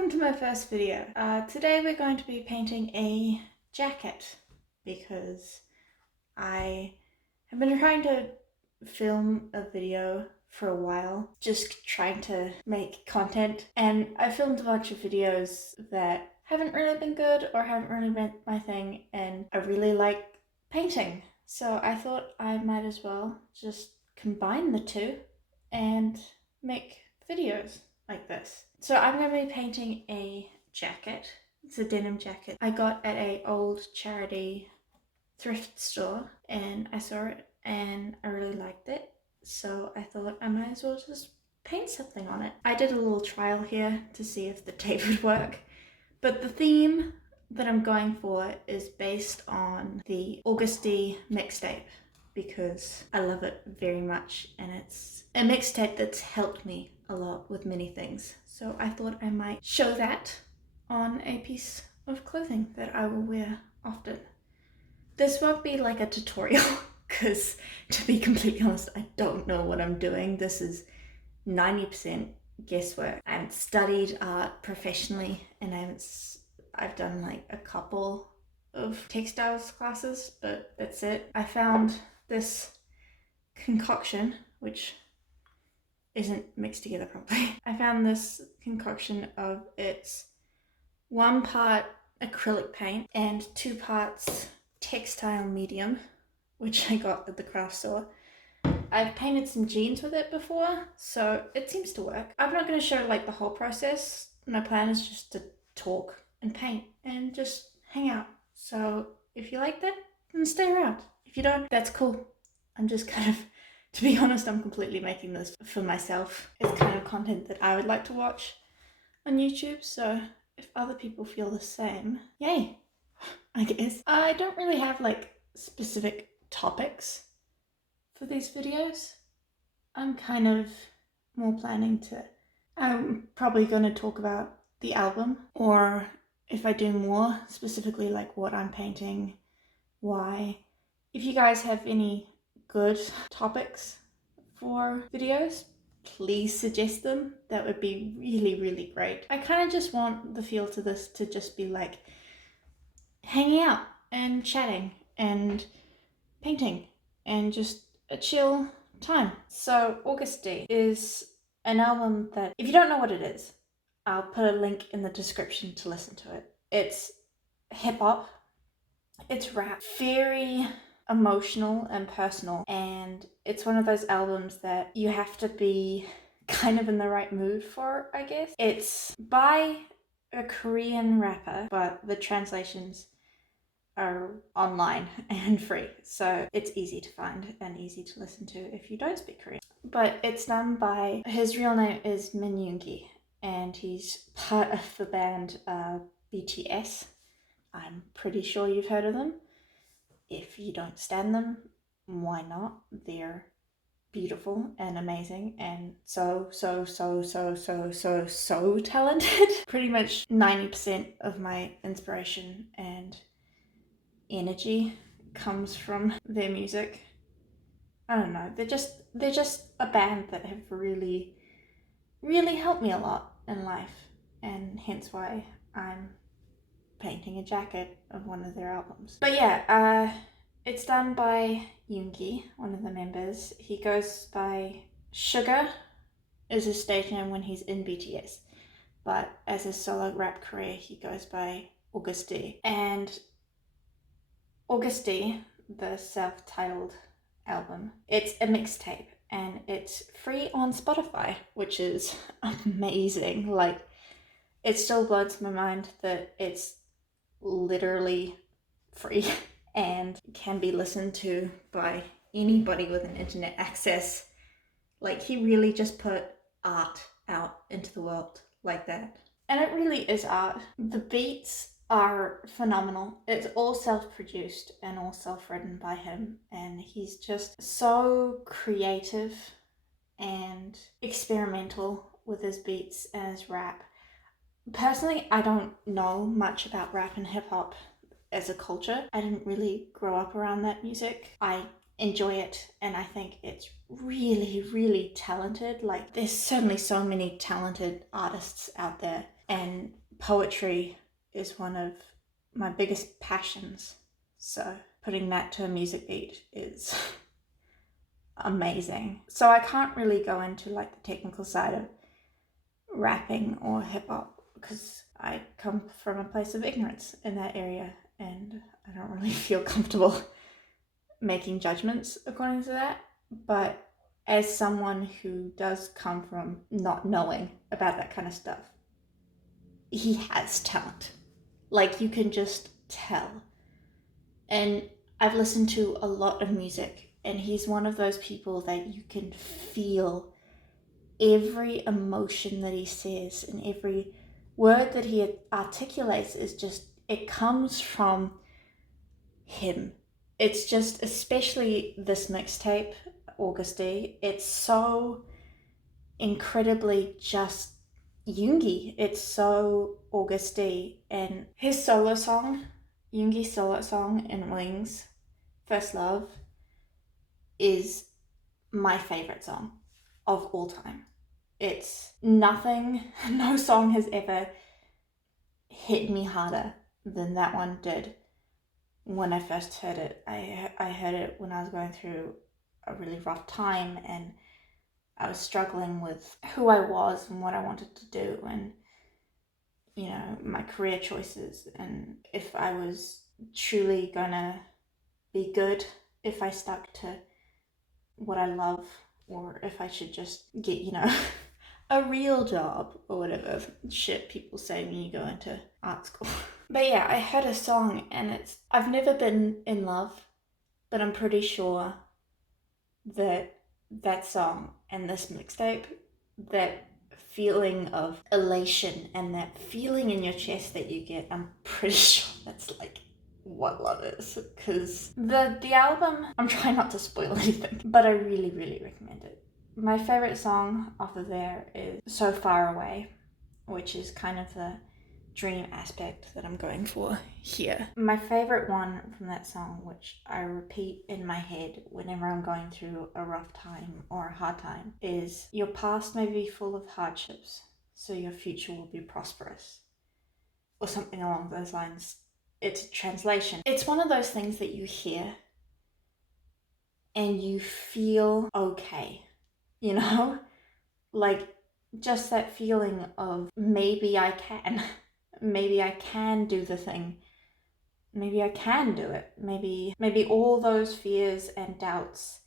welcome to my first video. Today we're going to be painting a jacket because I have been trying to film a video for a while, just trying to make content, and I filmed a bunch of videos that haven't really been good or haven't really been my thing, and I really like painting, so I thought I might as well just combine the two and make videos like this. So I'm going to be painting a jacket. It's a denim jacket I got at a old charity thrift store, and I saw it and I really liked it, so I thought I might as well just paint something on it. I did a little trial here to see if the tape would work, but the theme that I'm going for is based on the Agust D mixtape because I love it very much, and it's a mixtape that's helped me a lot with many things. So I thought I might show that on a piece of clothing that I will wear often. This won't be like a tutorial because, to be completely honest, I don't know what I'm doing. This is 90% guesswork. I haven't studied art professionally, and I've done like a couple of textiles classes, but that's it. I found this concoction, which isn't mixed together properly. I found this concoction of it's 1 part acrylic paint and 2 parts textile medium, which I got at the craft store. I've painted some jeans with it before, so it seems to work. I'm not going to show like the whole process. My plan is just to talk and paint and just hang out. So if you like that, then stay around. If you don't, that's cool. I'm just to be honest, I'm completely making this for myself. It's kind of content that I would like to watch on YouTube, so if other people feel the same, yay, I guess. I don't really have like specific topics for these videos. I'm kind of more planning to, I'm probably going to talk about the album, or if I do more specifically like what I'm painting, why. If you guys have any good topics for videos, please suggest them. That would be really, really great. I kind of just want the feel to this to just be like hanging out and chatting and painting and just a chill time. So Agust D is an album that, if you don't know what it is, I'll put a link in the description to listen to it. It's hip hop, it's rap, very emotional and personal, and it's one of those albums that you have to be kind of in the right mood for, I guess. It's by a Korean rapper, but the translations are online and free, so it's easy to find and easy to listen to if you don't speak Korean. But it's done by, his real name is yoongi, and he's part of the band BTS. I'm pretty sure you've heard of them. If you don't stand them, why not? They're beautiful and amazing and so talented. Pretty much 90% of my inspiration and energy comes from their music. I don't know, they're just a band that have really helped me a lot in life, and hence why I'm painting a jacket of one of their albums. But yeah, it's done by yoongi, one of the members. He goes by Sugar is his stage name when he's in BTS, but as his solo rap career he goes by Agust D. And Agust D, the self-titled album, it's a mixtape and it's free on Spotify, which is amazing. Like, it still blows my mind that it's literally free and can be listened to by anybody with an internet access. Like, he really just put art out into the world like that. And it really is art. The beats are phenomenal. It's all self-produced and all self-written by him, and he's just so creative and experimental with his beats and his rap. Personally, I don't know much about rap and hip-hop as a culture. I didn't really grow up around that music. I enjoy it, and I think it's really, really talented. Like, there's certainly so many talented artists out there, and poetry is one of my biggest passions. So putting that to a music beat is amazing. So I can't really go into like the technical side of rapping or hip hop because I come from a place of ignorance in that area, and I don't really feel comfortable making judgments according to that. But as someone who does come from not knowing about that kind of stuff, he has talent. Like, you can just tell. And I've listened to a lot of music, and he's one of those people that you can feel every emotion that he says, and every word that he articulates is just, it comes from him. It's just, especially this mixtape, Agust D, it's so incredibly just yoongi. It's so Agust D. And his solo song, Yoongi's solo song in Wings, First Love, is my favorite song of all time. It's nothing, no song has ever hit me harder than that one did when I first heard it. I heard it when I was going through a really rough time, and I was struggling with who I was and what I wanted to do, and, you know, my career choices, and if I was truly gonna be good if I stuck to what I love, or if I should just get, you know, a real job or whatever shit people say when you go into art school. But yeah, I heard a song, and I've never been in love, but I'm pretty sure that that song and this mixtape, that feeling of elation and that feeling in your chest that you get, I'm pretty sure that's like what love is. Because the album, I'm trying not to spoil anything, but I really, really recommend it. My favorite song off of there is So Far Away, which is kind of the dream aspect that I'm going for here. My favorite one from that song, which I repeat in my head whenever I'm going through a rough time or a hard time, is your past may be full of hardships, so your future will be prosperous, or something along those lines. It's a translation. It's one of those things that you hear and you feel okay, you know? Like, just that feeling of maybe I can. Maybe I can do the thing. Maybe I can do it. Maybe all those fears and doubts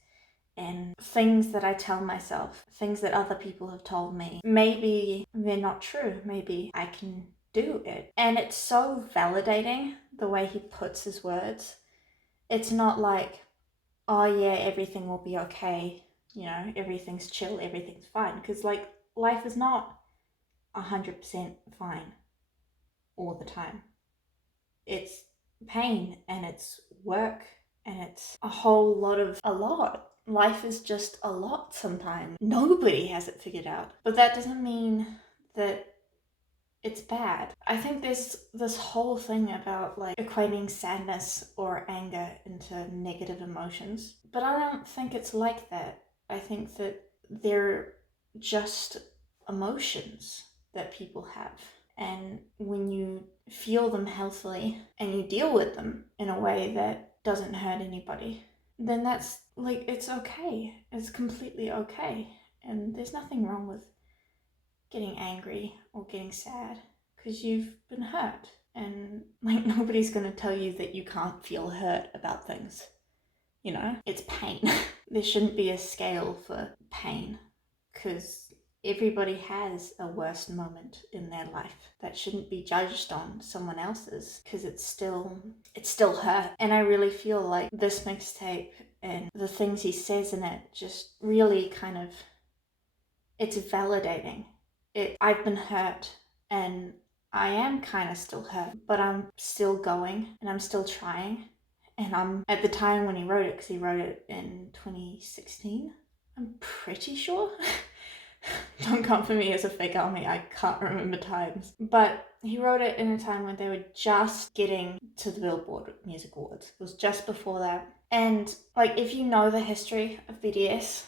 and things that I tell myself, things that other people have told me, maybe they're not true. Maybe I can do it. And it's so validating the way he puts his words. It's not like, oh yeah, everything will be okay, you know, everything's chill, everything's fine. Because like, life is not 100% fine all the time. It's pain, and it's work, and it's a lot. Life is just a lot sometimes. Nobody has it figured out. But that doesn't mean that it's bad. I think there's this whole thing about like equating sadness or anger into negative emotions. But I don't think it's like that. I think that they're just emotions that people have. And when you feel them healthily and you deal with them in a way that doesn't hurt anybody, then that's like, it's okay. It's completely okay. And there's nothing wrong with getting angry or getting sad, because you've been hurt. And like, nobody's gonna tell you that you can't feel hurt about things. You know, it's pain. There shouldn't be a scale for pain, because everybody has a worst moment in their life that shouldn't be judged on someone else's, because it's still hurt. And I really feel like this mixtape and the things he says in it just really kind of, it's validating. I've been hurt, and I am kind of still hurt, but I'm still going, and I'm still trying. And I'm, at the time when he wrote it, because he wrote it in 2016, I'm pretty sure. Don't come for me as a fake army, I can't remember times. But he wrote it in a time when they were just getting to the Billboard Music Awards. It was just before that. And like, if you know the history of BDS,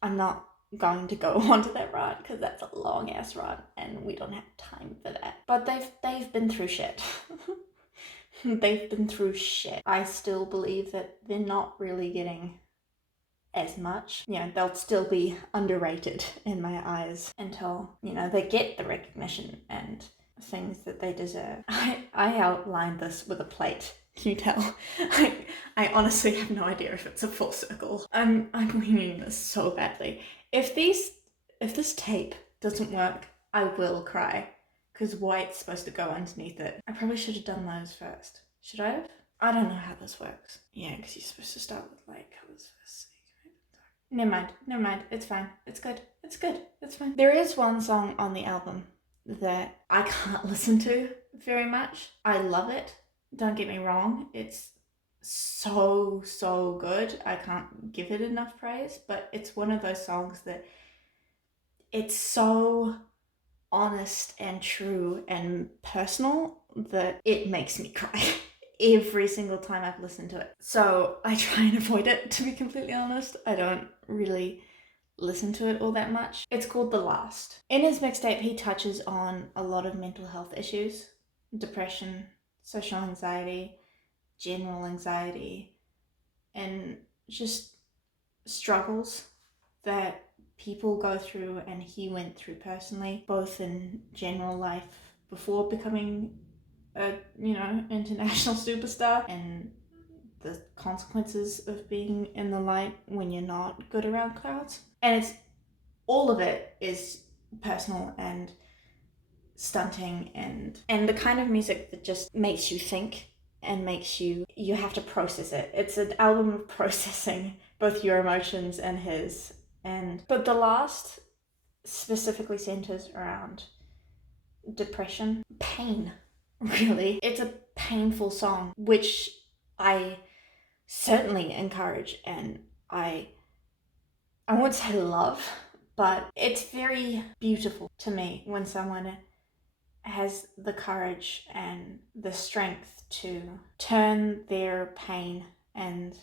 I'm not going to go onto that rant because that's a long ass rant and we don't have time for that. But they've been through shit. They've been through shit. I still believe that they're not really getting as much. You know, they'll still be underrated in my eyes until, you know, they get the recognition and things that they deserve. I outlined this with a plate. Can you tell? I honestly have no idea if it's a full circle. I'm winging this so badly. If this tape doesn't work, I will cry. Because white's supposed to go underneath it. I probably should have done those first. Should I have? I don't know how this works. Yeah, because you're supposed to start with light colours first. Never mind. It's fine. It's good. It's fine. There is one song on the album that I can't listen to very much. I love it. Don't get me wrong. It's so good. I can't give it enough praise, but it's one of those songs that it's so honest and true and personal that it makes me cry every single time I've listened to it. So I try and avoid it, to be completely honest. I don't really listen to it all that much. It's called The Last. In his mixtape, he touches on a lot of mental health issues, depression, social anxiety, general anxiety, and just struggles that people go through and he went through personally, both in general life before becoming a, you know, international superstar, and the consequences of being in the light when you're not good around crowds. And it's all of it is personal and stunting and the kind of music that just makes you think and makes you have to process it. It's an album of processing both your emotions and his. But The Last specifically centers around depression, pain, really. It's a painful song, which I certainly encourage, and I won't say love, but it's very beautiful to me when someone has the courage and the strength to turn their pain and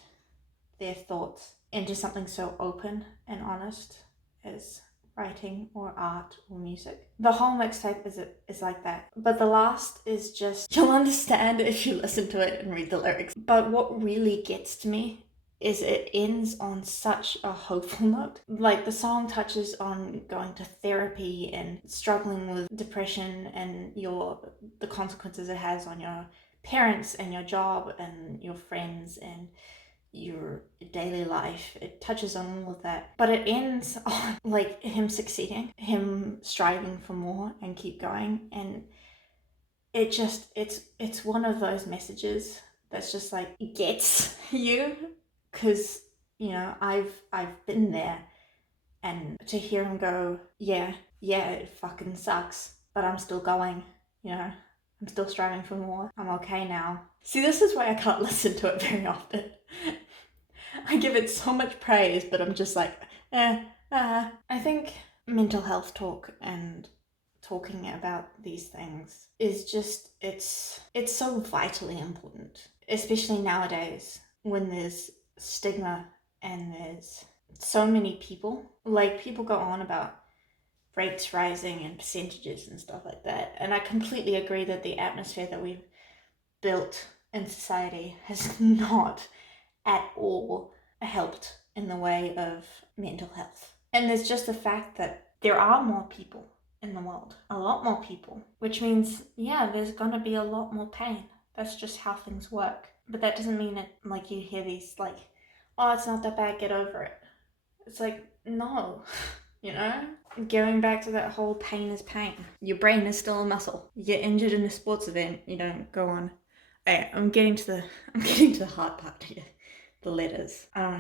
their thoughts into something so open and honest as writing or art or music. The whole mixtape is like that. But The Last is just, you'll understand if you listen to it and read the lyrics. But what really gets to me is it ends on such a hopeful note. Like, the song touches on going to therapy and struggling with depression and the consequences it has on your parents and your job and your friends and your daily life. It touches on all of that, but it ends on like him succeeding, him striving for more and keep going. And it just, it's one of those messages that's just like gets you, because, you know, I've been there. And to hear him go, yeah, it fucking sucks, but I'm still going, you know, I'm still striving for more. I'm okay now. See, this is why I can't listen to it very often. I give it so much praise, but I'm just like, I think mental health talk and talking about these things is just, it's so vitally important, especially nowadays when there's stigma and there's so many people. Like, people go on about rates rising and percentages and stuff like that, and I completely agree that the atmosphere that we've built in society has not at all helped in the way of mental health. And there's just the fact that there are more people in the world, a lot more people, which means, yeah, there's gonna be a lot more pain. That's just how things work. But that doesn't mean it, like, you hear these like, oh, it's not that bad, get over it. It's like, no. You know? Going back to that whole pain is pain. Your brain is still a muscle. You get injured in a sports event, you don't go on. I'm getting to the hard part here. The letters. I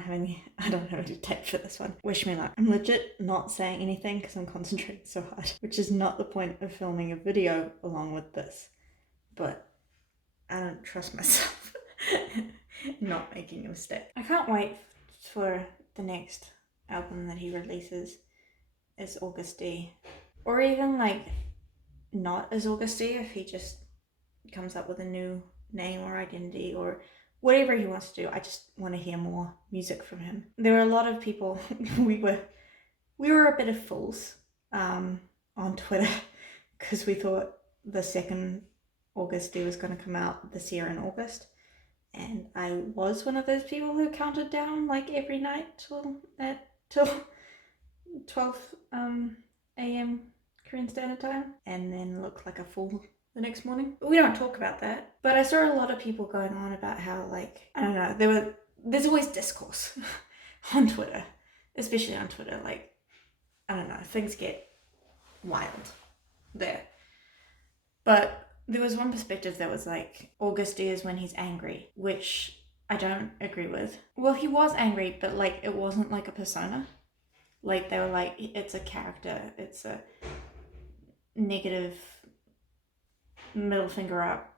don't have any tape for this one. Wish me luck. I'm legit not saying anything because I'm concentrating so hard, which is not the point of filming a video along with this. But I don't trust myself not making a mistake. I can't wait for the next album that he releases as Agust D. Or even like not as Agust D, if he just comes up with a new name or identity or whatever he wants to do. I just want to hear more music from him. There were a lot of people, we were a bit of fools on Twitter because we thought the second Agust D was going to come out this year in August. And I was one of those people who counted down like every night till 12 a.m. Korean Standard Time, and then looked like a fool the next morning. We don't talk about that, but I saw a lot of people going on about how, like, I don't know, there's always discourse on Twitter, especially on Twitter. Like, I don't know, things get wild there. But there was one perspective that was like, Agust D is when he's angry, which I don't agree with. Well, he was angry, but like it wasn't like a persona. Like they were like, it's a character, it's a negative middle finger up,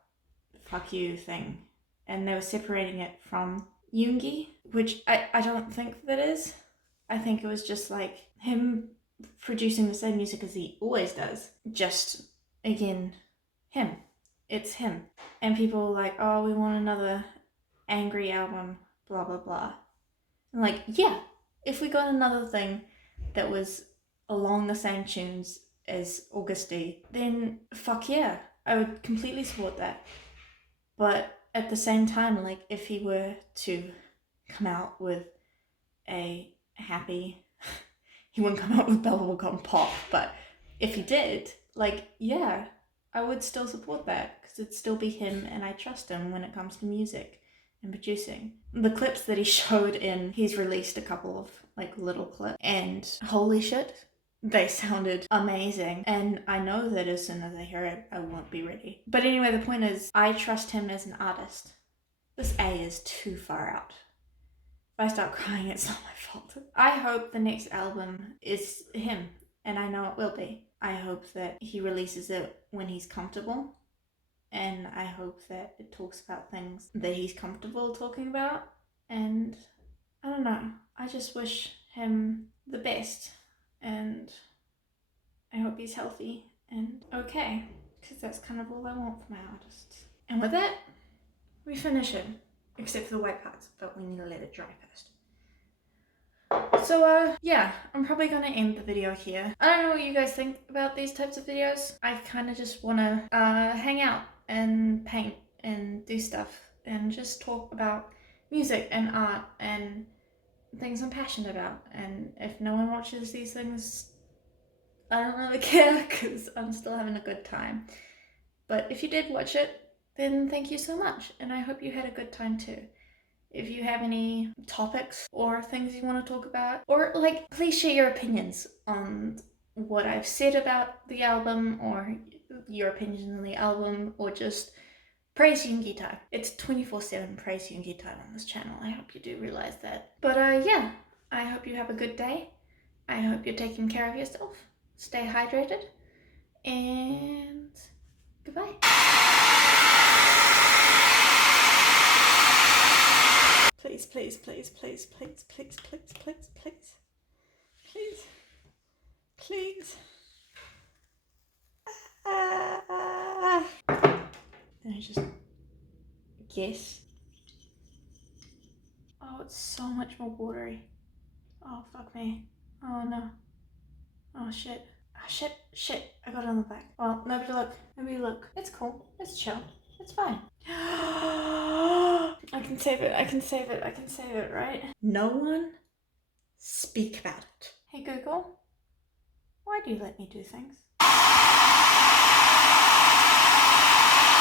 fuck you thing. And they were separating it from yoongi, which I don't think that is. I think it was just like him producing the same music as he always does. Just, again, him. It's him. And people were like, oh, we want another angry album, blah, blah, blah. And like, yeah, if we got another thing that was along the same tunes as Agust D, then fuck yeah, I would completely support that. But at the same time, like, if he were to come out with a happy, he wouldn't come out with bubblegum pop, but if he did, like, yeah, I would still support that because it'd still be him and I trust him when it comes to music and producing. The clips that he showed he's released a couple of like little clips, and holy shit, they sounded amazing. And I know that as soon as I hear it, I won't be ready. But anyway, the point is, I trust him as an artist. This A is too far out. If I start crying, it's not my fault. I hope the next album is him, and I know it will be. I hope that he releases it when he's comfortable, and I hope that it talks about things that he's comfortable talking about, and I don't know, I just wish him the best, and I hope he's healthy and okay, because that's kind of all I want from my artists. And with that, we finish it, except for the white parts, but we need to let it dry first. So yeah, I'm probably gonna end the video here. I don't know what you guys think about these types of videos. I kind of just want to hang out and paint and do stuff and just talk about music and art and things I'm passionate about. And if no one watches these things, I don't really care because I'm still having a good time. But if you did watch it, then thank you so much, and I hope you had a good time too. If you have any topics or things you want to talk about, or like, please share your opinions on what I've said about the album, or your opinions on the album, or just praise yoongi time. It's 24/7 praise yoongi time on this channel. I hope you do realize that. But yeah, I hope you have a good day. I hope you're taking care of yourself. Stay hydrated, and goodbye. Please, please, please, please, please, please, please, please, please, please, please. And I just guess. Oh, it's so much more watery. Oh, fuck me. Oh no. Oh shit. Oh shit, shit. I got it on the back. Well, nobody look. Nobody look. It's cool. It's chill. It's fine. I can save it. I can save it. I can save it, right? No one speak about it. Hey Google, why do you let me do things?